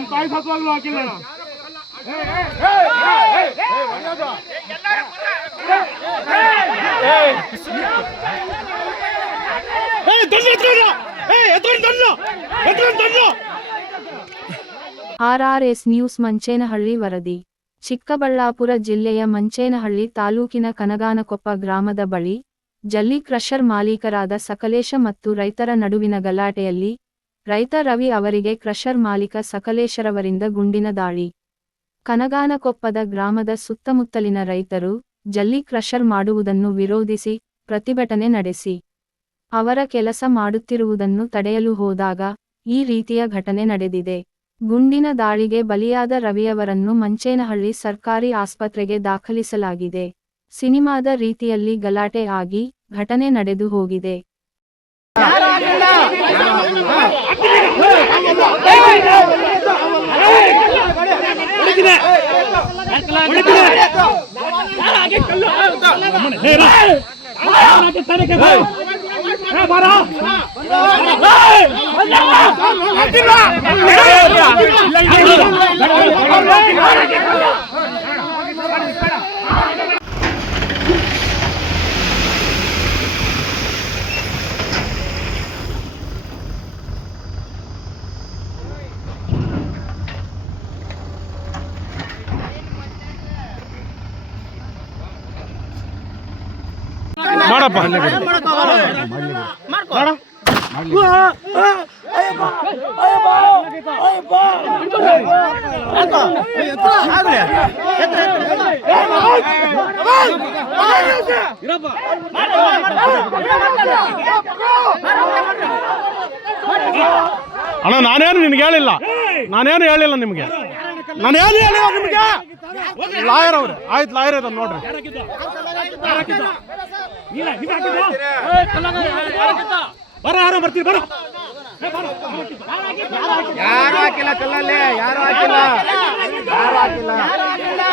ನಮ್ಮ ತಾಯಿ ಸತ್ವಾಗ್ಲೂ ಹಾಕಿಲ್ಲ. RRS ನ್ಯೂಸ್ ಮಂಚೇನಹಳ್ಳಿ ವರದಿ. ಚಿಕ್ಕಬಳ್ಳಾಪುರ ಜಿಲ್ಲೆಯ ಮಂಚೇನಹಳ್ಳಿ ತಾಲೂಕಿನ ಕನಗಾನಕೊಪ್ಪ ಗ್ರಾಮದ ಬಳಿ ಜಲ್ಲಿ ಕ್ರಷರ್ ಮಾಲೀಕರಾದ ಸಕಲೇಶ ಮತ್ತು ರೈತರ ನಡುವಿನ ಗಲಾಟೆಯಲ್ಲಿ ರೈತ ರವಿ ಅವರಿಗೆ ಕ್ರಷರ್ ಮಾಲೀಕ ಸಕಲೇಶರವರಿಂದ ಗುಂಡಿನ ದಾಳಿ. ಕನಗಾನಕೊಪ್ಪದ ಗ್ರಾಮದ ಸುತ್ತಮುತ್ತಲಿನ ರೈತರು ಜಲ್ಲಿ ಕ್ರಷರ್ ಮಾಡುವುದನ್ನು ವಿರೋಧಿಸಿ ಪ್ರತಿಭಟನೆ ನಡೆಸಿ ಅವರ ಕೆಲಸ ಮಾಡುತ್ತಿರುವುದನ್ನು ತಡೆಯಲು ಹೋದಾಗ ಈ ರೀತಿಯ ಘಟನೆ ನಡೆದಿದೆ. ಗುಂಡಿನ ದಾಳಿಗೆ ಬಲಿಯಾದ ರವಿಯವರನ್ನು ಮಂಚೇನಹಳ್ಳಿ ಸರ್ಕಾರಿ ಆಸ್ಪತ್ರೆಗೆ ದಾಖಲಿಸಲಾಗಿದೆ. ಸಿನಿಮಾದ ರೀತಿಯಲ್ಲಿ ಗಲಾಟೆ ಆಗಿ ಘಟನೆ ನಡೆದು ಹೋಗಿದೆ. ಮಾಡಪ್ಪ ಅಣ್ಣ, ನಾನೇನು ನಿನ್ಗೆ ಹೇಳಿಲ್ಲ, ನಾನೇನು ಹೇಳಿಲ್ಲ ನಿಮ್ಗೆ, ನಾನೇನು ಹೇಳಿಲ್ಲ ನಿಮ್ಗೆ. ಲಾಯರ್ ಅವ್ರೆ, ಆಯ್ತು ಲಾಯರ್ ಅದ ನೋಡ್ರಿ. ಯಾರು ಹಾಕಿಲ್ಲ ಕಲ್ಲಲ್ಲಿ, ಯಾರು ಹಾಕಿಲ್ಲ, ಯಾರು ಹಾಕಿಲ್ಲ. ಹಾಕಿಲ್ಲ